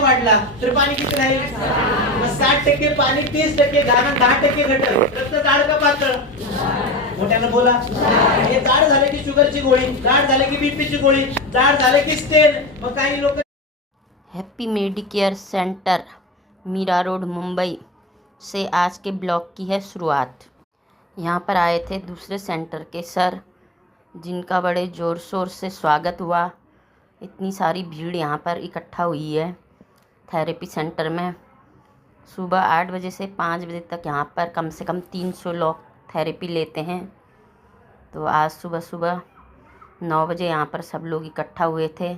वाढला तर पाणी किती राहील? मग 60% पाणी, 30% घाण, 10% घटक. रक्त जाड का पातळ? मोठ्यानं बोला. हे जाड झाले की शुगरची गोळी, जाड झाले की बीपीची गोळी, जाड झाले की स्टेन. मग काही लोक happy medicare centre Mira road Mumbai से आज के ब्लॉग की है शुरुआत। यहाँ पर आए थे दूसरे सेंटर के सर, जिनका बड़े ज़ोर शोर से स्वागत हुआ। इतनी सारी भीड़ यहाँ पर इकट्ठा हुई है थेरेपी सेंटर में। सुबह 8 बजे से 5 बजे तक यहाँ पर कम से कम 300 लोग थेरेपी लेते हैं। तो आज सुबह सुबह 9 बजे यहाँ पर सब लोग इकट्ठा हुए थे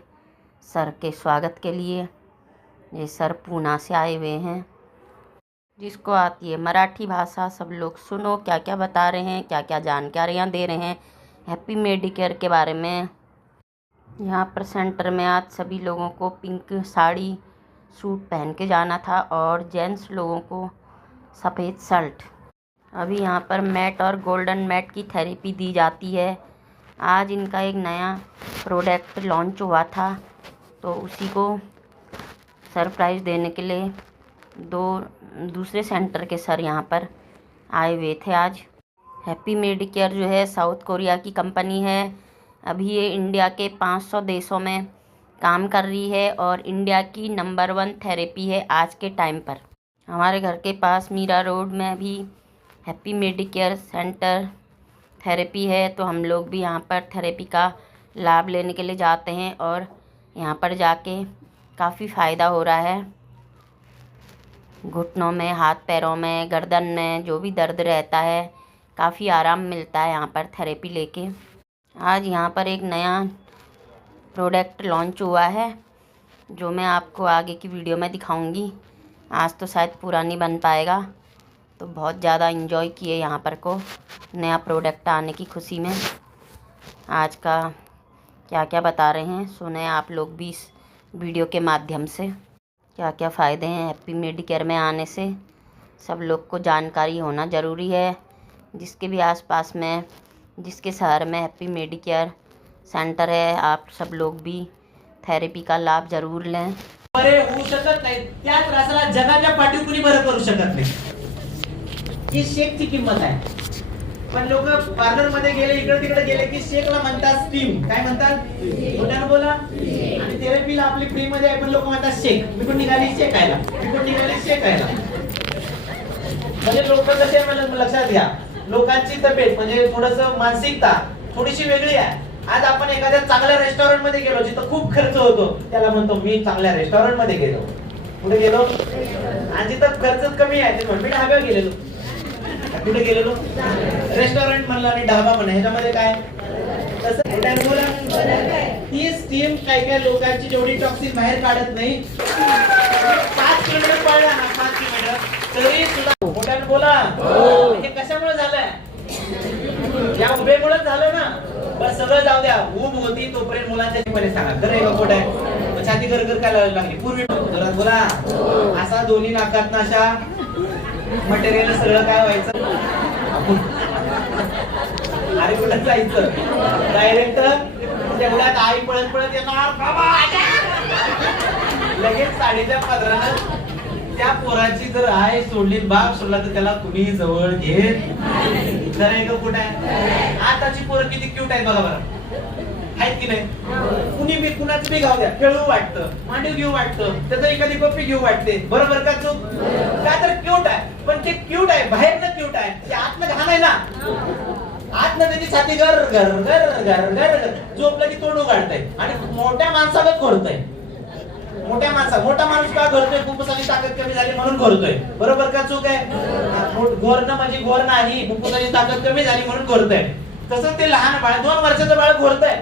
सर के स्वागत के लिए। ये सर पूना से आए हुए हैं। जिसको आती है मराठी भाषा, सब लोग सुनो क्या क्या बता रहे हैं, क्या क्या जानकारियाँ दे रहे हैं हैप्पी मेडिकेयर के बारे में। यहाँ पर सेंटर में आज सभी लोगों को पिंक साड़ी सूट पहन के जाना था और जेंट्स लोगों को सफ़ेद शर्ट। अभी यहाँ पर मैट और गोल्डन मैट की थेरेपी दी जाती है। आज इनका एक नया प्रोडक्ट लॉन्च हुआ था, तो उसी को सरप्राइज़ देने के लिए दूसरे सेंटर के सर यहाँ पर आए हुए थे आज। हैप्पी मेडिकेयर जो है साउथ कोरिया की कंपनी है। अभी ये इंडिया के 500 देशों में काम कर रही है और इंडिया की नंबर 1 थेरेपी है आज के टाइम पर। हमारे घर के पास मीरा रोड में भी हैप्पी मेडिकेयर सेंटर थेरेपी है, तो हम लोग भी यहाँ पर थेरेपी का लाभ लेने के लिए जाते हैं और यहाँ पर जाके काफ़ी फ़ायदा हो रहा है। घुटनों में, हाथ पैरों में, गर्दन में जो भी दर्द रहता है काफ़ी आराम मिलता है यहाँ पर थेरेपी लेके। आज यहाँ पर एक नया प्रोडक्ट लॉन्च हुआ है जो मैं आपको आगे की वीडियो में दिखाऊंगी। आज तो शायद पूरा नहीं बन पाएगा, तो बहुत ज़्यादा इन्जॉय किए यहाँ पर को नया प्रोडक्ट आने की खुशी में। आज का क्या क्या बता रहे हैं सुने आप लोग भी इस वीडियो के माध्यम से। क्या क्या फ़ायदे हैं हैप्पी मेडिकेयर में आने से, सब लोग को जानकारी होना ज़रूरी है। जिसके भी आसपास में, जिसके शहर में हैप्पी मेडिकेयर सेंटर है, आप सब लोग भी थेरेपी का लाभ ज़रूर लें। बरे होऊ शकत नाही, त्या त्रासाला जगाच्या पाठीवर कुणी बरं करू शकत नाही। ही शेकची किंमत आहे। पण लोक पार्लर मध्ये गेले, इकडे तिकडे गेले की शेकला म्हणतात स्टीम। काय म्हणतात? मोठ्यानं बोला। आणि थेरपीला आपली फ्री मध्ये आहे, पण लोक म्हणतात शेक। मी पण निघाली शेकायला, मी पण निघाली शेकायला। म्हणजे लोक कसे मला लक्षात घ्या, लोकांची तब्येत म्हणजे थोडंसं मानसिकता थोडीशी वेगळी आहे। आज आपण एखाद्या चांगल्या रेस्टॉरंट मध्ये गेलो जिथं खूप खर्च होतो, त्याला म्हणतो मी चांगल्या रेस्टॉरंट मध्ये गेलो। कुठे गेलो? आणि जिथं खर्च कमी आहे ते म्हणतो मी ढाब्यावर गेलेलो। कुठे गेलेलो? रेस्टॉरंट म्हणलं आणि ढाबा म्हणलं, ह्याच्यामध्ये काय तसं मोठ्यानं बोला। ही स्टीम काय लोकांची जेवढी टॉक्सिन बाहेर काढत नाही। 5 किलोमीटर पळला ना, 5 किलोमीटर तरी सुद्धा मोठ्यानं बोला। हे कशामुळे झालंय? या उभेमुळे झालं ना। बस सगळं जाऊ द्या, ऊब होती तोपर्यंत मुलांच्या जीवाने सांगा खरं आहे का खोटं आहे? छाती गरगर काय लागली पूर्वी जोरात बोला। असा दोन्ही नाकात अशा मटेरियल सगळं काय व्हायचं? अरे कुठं जायचं? डायरेक्ट तेवढ्यात आई पळत पळत येणार बाबा, लगेच साडीच्या पदरानं त्या पोराची जर आई सोडली, बाप सोडला तर त्याला कुणी जवळ घेत नाही। कुठं आहे? आताची पोरं किती क्यूट आहेत बघा बरं, आहेत की नाही? कुणी बी कुणाच बी गाव द्या, खेळू वाटतं, मांडीव घेऊ वाटतं, त्याचं एखादी कॉपी घेऊ वाटते। बरोबर का चूक? का तर क्यूट आहे, पण ते क्यूट आहे बाहेरनं क्यूट आहे, ते आतनं घाण आहे ना। आतनं त्याची छाती गर गर गर गर गर झोपलं की तोंड उघडतंय आणि मोठ्या माणसागत करतोय। मोठा माणूस का करतोय? फुफ्फुसाची ताकद कमी झाली म्हणून करतोय। बरोबर का चूक आहे? घोरणं म्हणजे घोर नाही, फुफ्फुसाची ताकद कमी झाली म्हणून करतोय। तसंच ते लहान बाळ, 2 वर्षाचं बाळ घोरतंय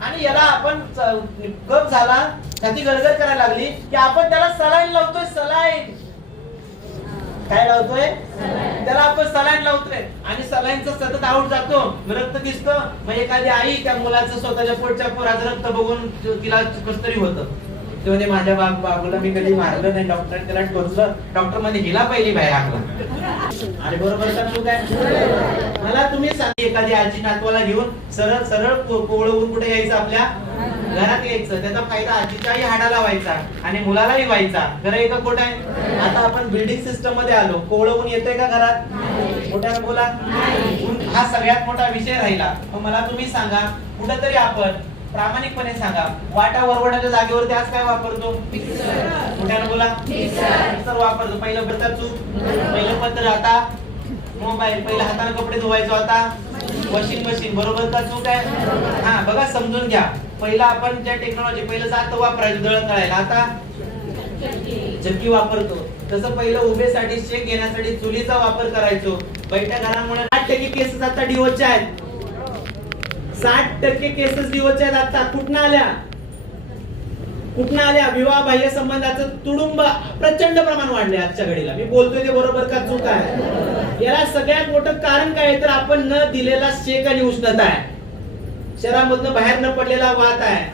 आणि याला आपण कप झाला, छाती गरगर करायला लागली की आपण त्याला सलाईन लावतोय। सलाईन काय लावतोय? त्याला आपण सलाईन लावतोय आणि सलाईनचा सतत आउट जातो, रक्त दिसतं। मग एखादी आई त्या मुलाचं स्वतःच्या पोटच्या पोराचं रक्त बघून तिला कसं तरी होतं। तेव्हा माझ्या बाबूला मी कधी मारलं नाही, डॉक्टरांनी त्याला टोचलं, डॉक्टर मध्ये गेला पहिली बाहेर आखला। अरे बरोबर का चूक आहे? मला तुम्ही सांगा, एखादी आजी नातवाला घेऊन सरळ सरळ कोवळवून कुठे यायचं? आपल्या घरात यायचं, त्याचा फायदा आजीच्याही हाडाला व्हायचा आणि मुलालाही व्हायचा. खरं आहे का खोटं आहे? आता आपण बिल्डिंग सिस्टम मध्ये आलो, कोवळं ऊन येतंय का घरात? मोठ्याने बोला. ऊन हा सगळ्यात मोठा विषय राहिला. मग मला तुम्ही सांगा, कुठंतरी आपण प्रामाणिकपणे सांगा, वाटा वरवडाच्या जागेवरती आज काय वापरतो? मोठ्याने बोला. मिक्सर वापरतो. पहिलं बरं चूक, पहिलं पत्र, आता मोबाईल. पहिलं हाताने कपडे धुवायचो, आता वॉशिंग मशीन. बरोबर का चूक आहे? हा बघा, समजून घ्या. पहिला आपण ज्या टेक्नॉलॉजी, पहिलं जात वापरायचो दळण तळायला, आता चक्की वापरतो. तसं पहिलं उभेसाठी शेक घेण्यासाठी चुलीचा वापर करायचो. बैठ्या घरामुळे 60% केसेस आता डिवोर्सचे आहेत. 60% केसेस डिवोर्सचे आहेत. आता कुठनं आल्या? विवाह बाह्य संबंधाचं तुडुंब प्रचंड प्रमाण वाढले आजच्या घडीला. मी बोलतोय ते बरोबर का चूक आहे? याला सगळ्यात मोठं कारण काय आहे? तर आपण न दिलेला शेक आणि उष्णता आहे. शरीरामधून बाहेर न पडलेला वात आहे.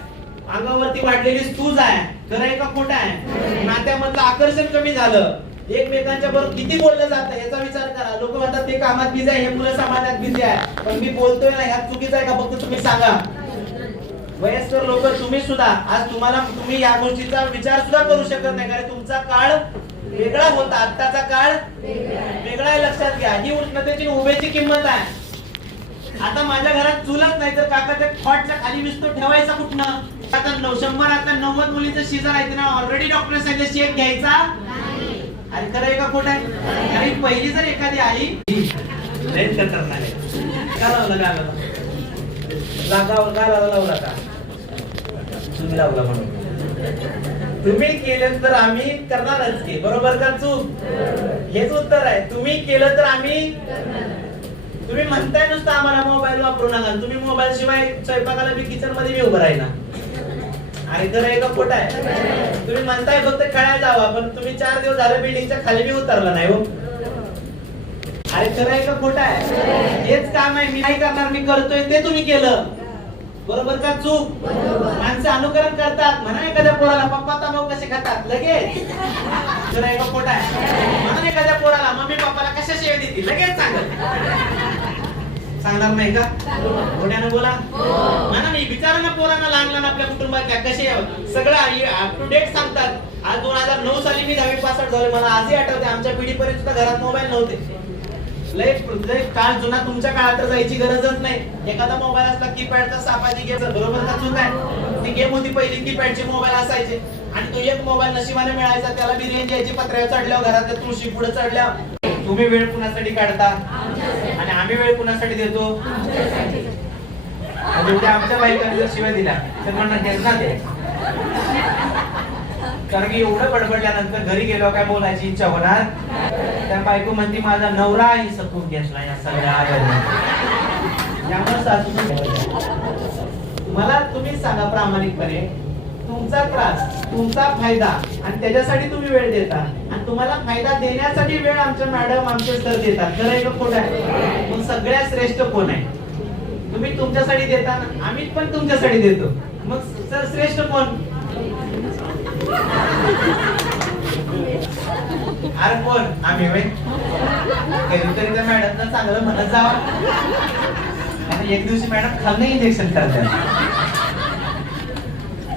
अंगावरती वाढलेली सूज आहे. खरं आहे का खोटं आहे? नात्यामधलं आकर्षण कमी झालं. एकमेकांच्या बरोबर किती बोललं जातं याचा विचार करा. लोक म्हणतात ते कामात बिझी आहे, हे मुलं समाजात बिझी आहे. पण मी बोलतोय ना, ह्यात चुकीचं आहे का? फक्त तुम्ही सांगा. वयस्कर लोक, तुम्ही सुद्धा आज तुम्ही या गोष्टीचा विचार सुद्धा करू शकत नाही, कारण तुमचा काळ वेगळा होता, आत्ताचा काळ वेगळा आहे. लक्षात घ्या. ही उष्णतेची उभेची किंमत आहे. आता माझ्या घरात चुलत नाही तर काका त्या खॉटच्या खाली विस्तो ठेवायचा कुठनं? आता 100 आता 90 मुलीचं शिजर आहे ना, ऑलरेडी डॉक्टर सांगितलं शेक घ्यायचा. अरे खरं आहे का खोटं आहे? आणि पहिली जर एखादी आली लावला का तुम्ही लावला म्हणून तुम्ही केलं तर आम्ही करणारच की. बरोबर का चूक? हेच उत्तर आहे. तुम्ही केलं तर आम्ही. तुम्ही म्हणताय नुसतं आम्हाला मोबाईल वापरू नका, तुम्ही मोबाईल शिवाय स्वयंपाकाला बी किचन मध्ये मी उभं राहिना. आणि खरं आहे का खोटं आहे? तुम्ही म्हणताय फक्त खेळायला जावा, पण तुम्ही 4 दिवस झाले बिल्डिंगच्या खाली बी उतरला नाही हो. अरे खरं आहे का खोटं आहे? हेच काम आहे. मी नाही करणार, मी करतोय ते तुम्ही केलं. बरोबर का चूक? माणसं अनुकरण करतात. म्हणा एखाद्या पोराला, पप्पा तंबाखू कसे खातात लगेच. खरं आहे का खोटं आहे? म्हणून एखाद्या पोराला मम्मी पप्पाला कशा शिवाय देतील लगेच सांगणार नाही का? मोठ्यानं बोला. म्हणा मी विचारा ना पोरांना, लहान आपल्या कुटुंबाच्या कसे सगळं अप टू डेट सांगतात. आज 2009 साली मी 10वी पास आउट झालो. मला आजही आठवते, आमच्या पिढीपर्यंत सुद्धा घरात मोबाईल नव्हते. लय काळ जुना. तुमच्या काळात तर जायची गरजच नाही. एखादा मोबाईल असला कीपॅडचा सापाची घ्यायचा. बरोबर का चूक आहे? ती गेम होती पहिली, कीपॅडचे मोबाईल असायचे आणि तो एक मोबाईल नशिबाने मिळायचा. त्याला बी रेंज यायची. पत्र्यावर चढल्यावर, घरात तुळशी पुढे चढल्यावर. तुम्ही वेळ कुणासाठी काढता आणि आम्ही वेळ कुणासाठी देतो? आमच्या बाईकांनी जर शिवाय दिल्या तर म्हणणार हेच ना ते. कारण की एवढं बडबडल्यानंतर घरी गेलो काय बोलायची इच्छा होणार? त्या बायको म्हणती माझा नवरा ही सकून घेतला या सगळ्या. मला तुम्ही सांगा प्रामाणिकपणे, तुमचा त्रास, तुमचा फायदा आणि त्याच्यासाठी तुम्ही वेळ देता आणि तुम्हाला फायदा देण्यासाठी वेळ आमच्या मॅडम, आमचे सर देतात. खरं आहे का खोटं आहे? मग सगळ्यात श्रेष्ठ कोण आहे? तुम्ही तुमच्यासाठी देता, आम्ही पण तुमच्यासाठी देतो. मग सर श्रेष्ठ कोण? अरे कोण? आम्ही होय. कधीतरी त्या मॅडमला चांगलं म्हणत जावा. आणि एक दिवशी मॅडम खाल्लं इंजेक्शन करतात.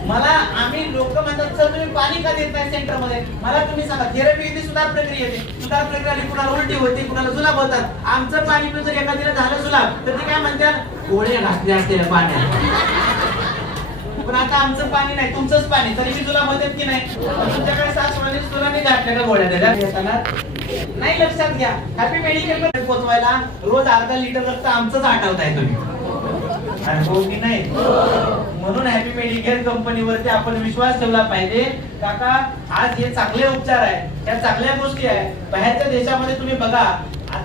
मला आम्ही लोक म्हणतात सर तुम्ही पाणी का देत नाही सेंटर मध्ये? मला तुम्ही सांगा, थेरपी सुधार प्रक्रिया येते. सुधार प्रक्रिया कुणाला उलटी होते, कुणाला जुलाब होतात. आमचं पाणी पिऊन जर एखाद्याला झालं जुलाब तर ते काय म्हणतात, गोळे घातले असते पाण्यात. पण आता आमचं पाणी नाही, तुमचंच पाणी, तरी मी तुला मदत की नाही? तुमच्याकडे 7 सोडाने तुला मी घातल्या का गोळ्या त्याला नाही? लक्षात घ्या. हॅपी मेडिकल मध्ये पोहोचवायला रोज अर्धा लिटर रक्त आमचंच आठवताय तुम्ही. हो की नाही? म्हणून हॅपी मेडिकल कंपनीवरती आपण विश्वास ठेवला पाहिजे. काका आज हे चांगले उपचार आहे, त्या चांगल्या गोष्टी आहे. बाहेरच्या देशामध्ये तुम्ही बघा,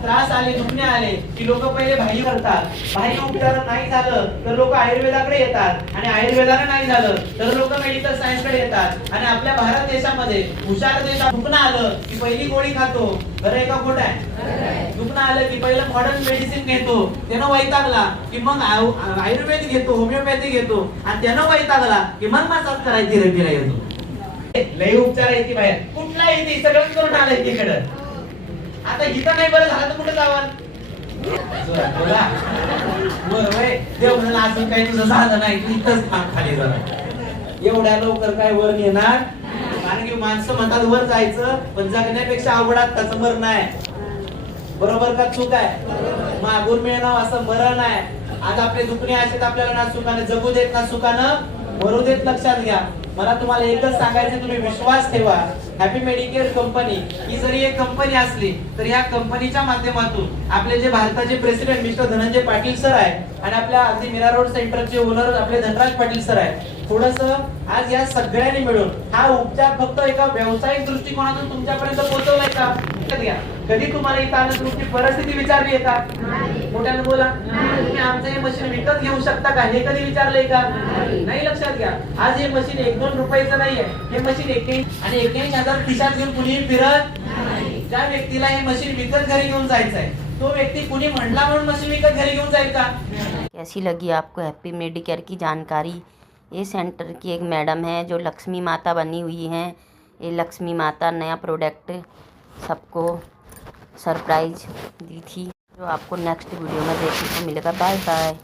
त्रास आले, दुखणे आले की लोक पहिले बाह्य करतात. बाह्य उपचार नाही झालं तर लोक आयुर्वेदाकडे येतात आणि आयुर्वेदाने नाही झालं तर लोक मेडिकल सायन्स कडे येतात. आणि आपल्या भारत देशामध्ये हुशार देशात दुखणं आलं की पहिली गोळी खातो. खरं आहे का खोटं आहे? दुखणं आलं की पहिलं मॉडर्न मेडिसिन घेतो, त्यानं वैतागला की मग आयुर्वेद घेतो, होमिओपॅथी घेतो आणि त्यानं वैतागला की मग मसाज करायची थेरपीला येतो. लय उपचार येते बाहेर, कुठला येते सगळं करून आलं तिकडं. आता इथं नाही बरं झालं तर कुठं जावाल? बोला. बरं देव म्हणून अजून काही तुझं झालं नाही, इथंच खाली जरा एवढ्या लवकर काय वर नेणार, कारण की माणसं म्हणतात वर जायचं, पण जगण्यापेक्षा अवघडात त्याचं मरण आहे. बरोबर का चूक आहे? मागून मिळणं असं मरण आहे. आज आपले दुखणे असेल आपल्याला ना सुखाने जगू देत ना सुखानं मरू देत. लक्षात घ्या. मला तुम्हाला एकच सांगायचं, तुम्ही विश्वास ठेवा. हॅपी मेडिकेअर कंपनी ही जरी एक कंपनी असली तर ह्या कंपनीच्या माध्यमातून आपले जे भारताचे president mister Dhananjay Patil sir आहे आणि आपल्या अगदी मीरा रोड सेंटरचे ओनर आपले धनराज पाटील सर आहे, थोडस आज या सगळ्यांनी मिळून हा उपचार फक्त एका व्यावसायिक दृष्टिकोनातून तुमच्यापर्यंत पोहोचवलाय का? कधी तुम्हाला इथं आणून तुमची परिस्थिती विचारली आहे का? मोठ्याने बोला. तुम्ही आमचं हे मशीन विकत घेऊ शकता का, हे कधी विचारलंय का? नाही. लक्षात घ्या. आज हे मशीन 1-2 रुपयाचं नाहीये. हे मशीन 81,000 खिशात घेऊन कुणी फिरत. ज्या व्यक्तीला हे मशीन विकत घरी घेऊन जायचंय तो व्यक्ती कुणी म्हणला म्हणून मशीन विकत घरी घेऊन जायचा. कैसी लगी आपको हैप्पी मेडिकेयर की जानकारी? ये सेंटर की एक मैडम है जो लक्ष्मी माता बनी हुई हैं. ये लक्ष्मी माता नया प्रोडक्ट सबको सरप्राइज दी थी, जो आपको नेक्स्ट वीडियो में देखने को मिलेगा. Bye bye.